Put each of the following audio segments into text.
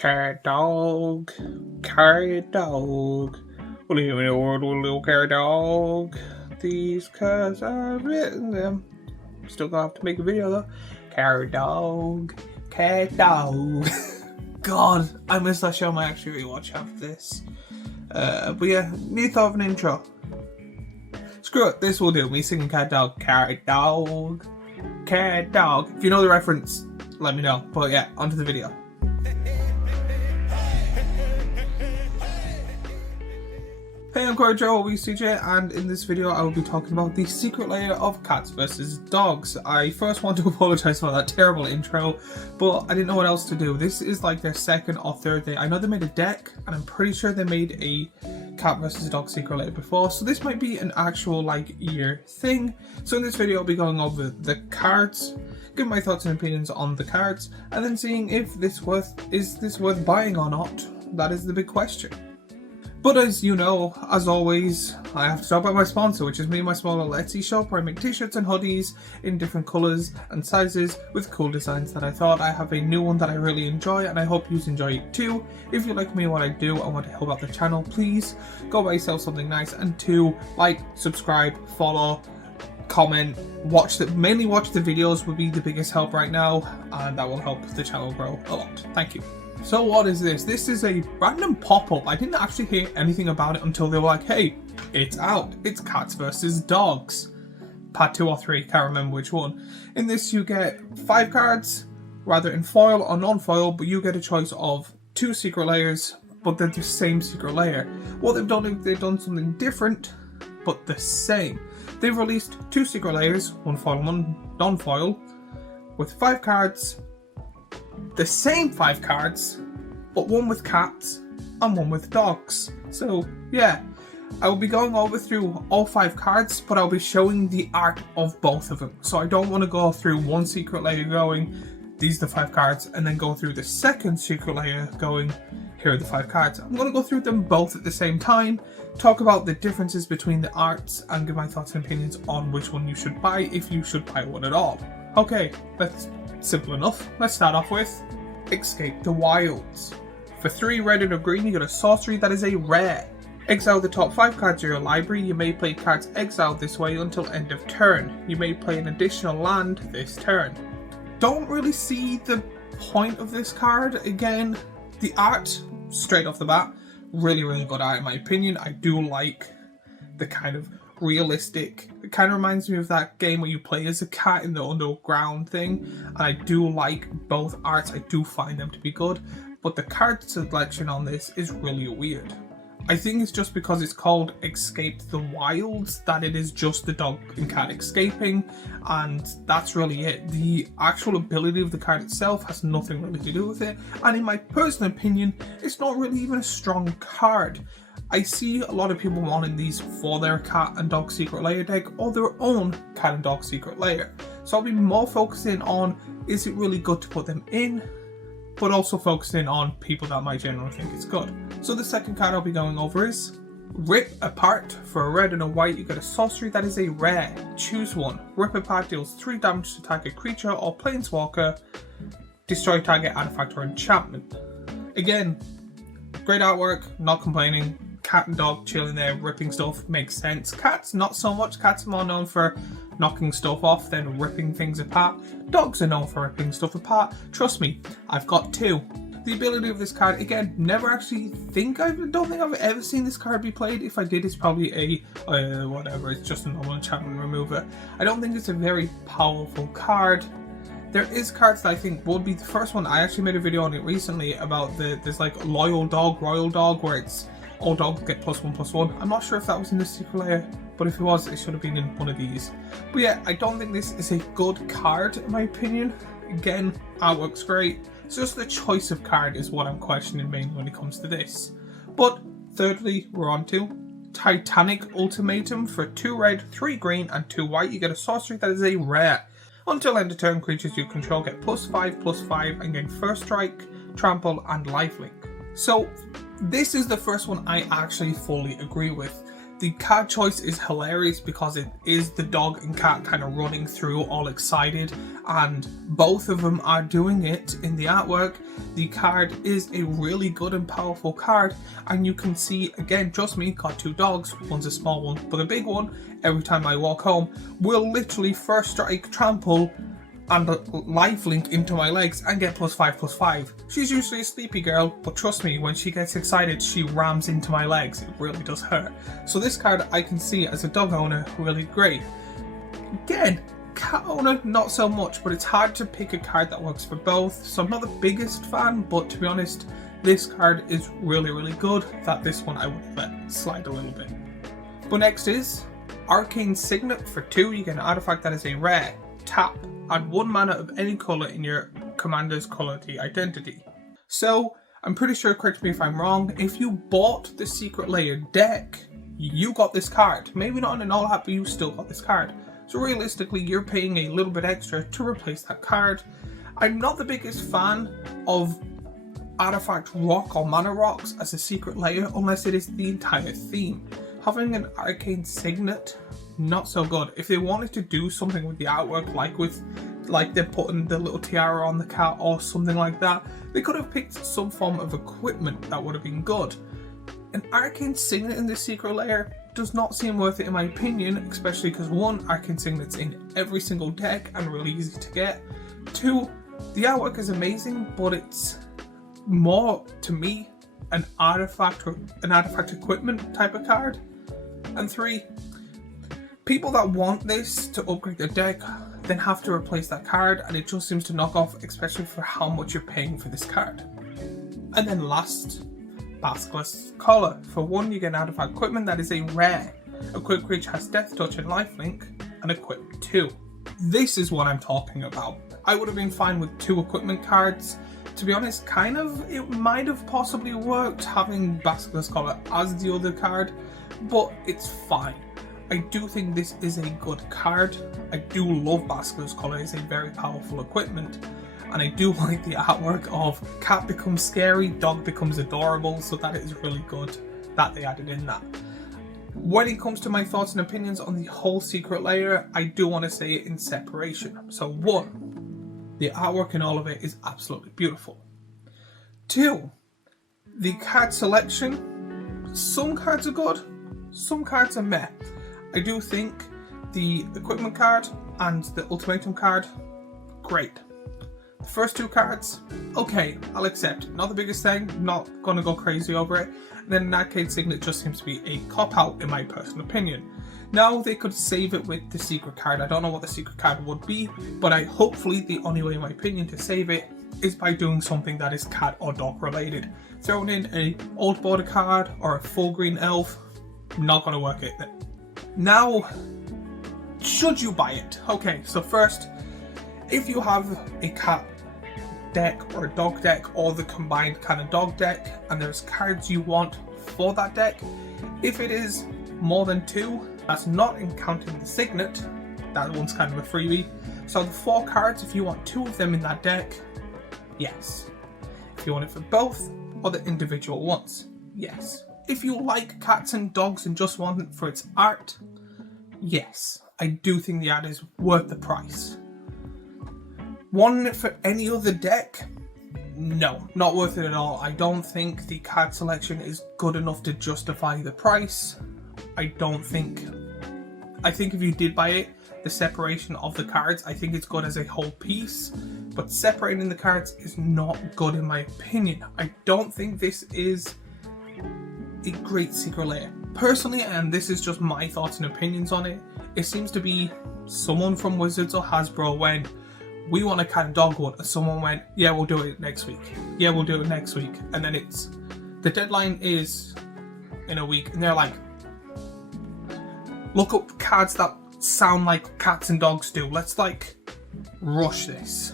Cat dog, cat dog. We live in a world with a little cat dog. These cats I've written them. Still gonna have to make a video though. Cat dog, cat dog. God, I missed that show. I might actually rewatch after this. But yeah, need thought of an intro. Screw it, this will do. Me singing cat dog, cat dog, cat dog. If you know the reference, let me know. But yeah, onto the video. Hey, I'm Corey Joe, CJ, and in this video I will be talking about the secret layer of Cats vs Dogs. I first want to apologise for that terrible intro, but I didn't know what else to do. This is like their second or third day. I know they made a deck, and I'm pretty sure they made a Cat vs Dog secret layer before, so this might be an actual like year thing. So in this video I'll be going over the cards, giving my thoughts and opinions on the cards, and then seeing if is this worth buying or not. That is the big question. But as you know, as always, I have to talk about my sponsor, which is me and my small little Etsy shop where I make t-shirts and hoodies in different colours and sizes with cool designs that I thought. I have a new one that I really enjoy and I hope you enjoy it too. If you like me and what I do and want to help out the channel, please go buy yourself something nice, and to like, subscribe, follow, comment, mainly watch the videos would be the biggest help right now, and that will help the channel grow a lot. Thank you. So what is this? This is a random pop-up. I didn't actually hear anything about it until they were like, hey, it's out. It's Cats vs Dogs. Part 2 or 3, can't remember which one. In this you get 5 cards, rather in foil or non-foil, but you get a choice of 2 secret layers, but they're the same secret layer. What they've done is they've done something different, but the same. They've released 2 secret layers, one foil and one non-foil, with 5 cards, the same 5 cards, but one with cats and one with dogs. So yeah, I will be going over through all 5 cards, but I'll be showing the art of both of them. So I don't want to go through one secret layer going, these are the 5 cards, and then go through the second secret layer going, here are the 5 cards. I'm going to go through them both at the same time, talk about the differences between the arts, and give my thoughts and opinions on which one you should buy, if you should buy one at all. Okay, that's simple enough. Let's start off with Escape the Wilds. For 3 red and a green, you get a sorcery that is a rare. Exile the top 5 cards of your library. You may play cards exiled this way until end of turn. You may play an additional land this turn. Don't really see the point of this card. Again, the art, straight off the bat, really good art in my opinion. I do like the kind of realistic, it kind of reminds me of that game where you play as a cat in the underground thing, and I do like both arts. I do find them to be good, but the card selection on this is really weird. I think it's just because it's called Escape the Wilds that it is just the dog and cat escaping, and that's really it. The actual ability of the card itself has nothing really to do with it, and in my personal opinion, it's not really even a strong card. I see a lot of people wanting these for their cat and dog secret layer deck or their own cat and dog secret layer. So I'll be more focusing on, is it really good to put them in, but also focusing on people that might generally think it's good. So the second card I'll be going over is Rip Apart. For a red and a white, you get a sorcery that is a rare. Choose one. Rip Apart deals 3 damage to target creature or planeswalker. Destroy target artifact or enchantment. Again, great artwork, not complaining. Cat and dog chilling there, ripping stuff, makes sense. Cats, not so much. Cats are more known for knocking stuff off than ripping things apart. Dogs are known for ripping stuff apart. Trust me, I've got 2. The ability of this card, again, don't think I've ever seen this card be played. If I did, it's probably a, whatever, it's just a normal enchantment remover. I don't think it's a very powerful card. There is cards that I think would be the first one. I actually made a video on it recently about there's like Royal Dog, where it's all dogs get +1/+1. I'm not sure if that was in the secret layer, but if it was, it should have been in one of these. But yeah, I don't think this is a good card in my opinion. Again, artwork's great. It's just the choice of card is what I'm questioning mainly when it comes to this. But thirdly, we're on to Titanic Ultimatum. For 2 red, 3 green, and 2 white, you get a sorcery that is a rare. Until end of turn, creatures you control get +5/+5 and gain first strike, trample, and lifelink. So this is the first one I actually fully agree with. The card choice is hilarious because it is the dog and cat kind of running through all excited, and both of them are doing it in the artwork. The card is a really good and powerful card, and you can see, again, trust me, got two dogs, one's a small one, but a big one, every time I walk home, will literally first strike, trample, and lifelink into my legs and get +5/+5. She's usually a sleepy girl, but trust me, when she gets excited, she rams into my legs. It really does hurt. So this card I can see as a dog owner, really great. Again, cat owner, not so much, but it's hard to pick a card that works for both. So I'm not the biggest fan, but to be honest, this card is really, really good. That this one I would let slide a little bit. But next is Arcane Signet. For 2, you get an artifact that is a rare. Tap, add 1 mana of any colour in your commander's colour identity. So, I'm pretty sure, correct me if I'm wrong, if you bought the Secret Lair deck, you got this card. Maybe not in an all-out, but you still got this card. So realistically, you're paying a little bit extra to replace that card. I'm not the biggest fan of Artifact Rock or Mana Rocks as a Secret Lair unless it is the entire theme. Having an Arcane Signet, not so good. If they wanted to do something with the artwork, like they're putting the little tiara on the cat or something like that, they could have picked some form of equipment that would have been good. An Arcane Signet in the Secret Lair does not seem worth it in my opinion, especially because 1, Arcane Signet's in every single deck and really easy to get. 2, the artwork is amazing, but it's more, to me, an artifact equipment type of card. And 3, people that want this to upgrade their deck then have to replace that card, and it just seems to knock off, especially for how much you're paying for this card. And then last, Basilisk Collar. For 1, you get an artifact equipment that is a rare. Equipped creature has Death Touch and Lifelink, and equipped 2. This is what I'm talking about. I would have been fine with 2 equipment cards. To be honest, it might have possibly worked having Basilisk Collar as the other card, but it's fine. I do think this is a good card. I do love Basilisk Collar, it's a very powerful equipment. And I do like the artwork of cat becomes scary, dog becomes adorable, so that is really good that they added in that. When it comes to my thoughts and opinions on the whole Secret Lair, I do want to say it in separation. So 1, the artwork in all of it is absolutely beautiful. 2, the card selection, some cards are good, some cards are meh. I do think the equipment card and the ultimatum card, great. The first 2 cards, okay, I'll accept. Not the biggest thing, not gonna go crazy over it. And then an Arcane Signet just seems to be a cop-out in my personal opinion. Now they could save it with the secret card. I don't know what the secret card would be, but hopefully the only way in my opinion to save it is by doing something that is cat or dog related. Throwing in an old border card or a full green elf, not gonna work it. Now, should you buy it? Okay, so first, if you have a cat deck or a dog deck or the combined kind of dog deck and there's cards you want for that deck, if it is more than 2, that's not counting the Signet, that one's kind of a freebie. So the 4 cards, if you want 2 of them in that deck, yes. If you want it for both or the individual ones, yes. If you like cats and dogs and just want it for its art, yes. I do think the art is worth the price. Wanting it for any other deck? No, not worth it at all. I don't think the card selection is good enough to justify the price. I think if you did buy it, the separation of the cards, I think it's good as a whole piece, but separating the cards is not good in my opinion. I don't think this is a great Secret Lair. Personally, and this is just my thoughts and opinions on it, it seems to be someone from Wizards or Hasbro went, we want a cat and dog one, and someone went, yeah, we'll do it next week. Yeah, we'll do it next week. And then the deadline is in a week, and they're like, look up cards that sound like cats and dogs do. Let's rush this.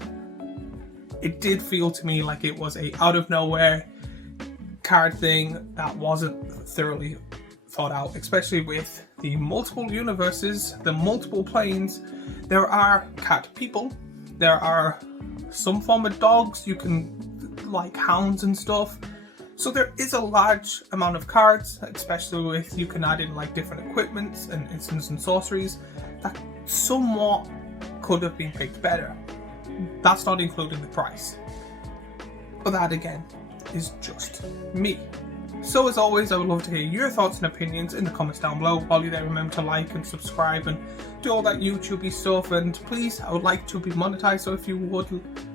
It did feel to me like it was a out of nowhere card thing that wasn't thoroughly thought out, especially with the multiple universes, the multiple planes. There are cat people, there are some form of dogs, you can like hounds and stuff. So there is a large amount of cards, especially with you can add in like different equipments and instants and sorceries that somewhat could have been picked better. That's not including the price. But that again is just me. So as always, I would love to hear your thoughts and opinions in the comments down below. While you're there, remember to like and subscribe and do all that YouTubey stuff. And please, I would like to be monetized, so if you would,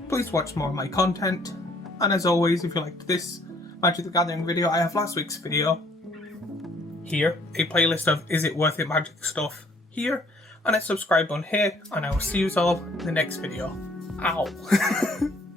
please watch more of my content. And as always, if you liked this Magic the Gathering video, I have last week's video here, a playlist of Is It Worth It Magic stuff here, and a subscribe button here, and I will see you all in the next video. Ow.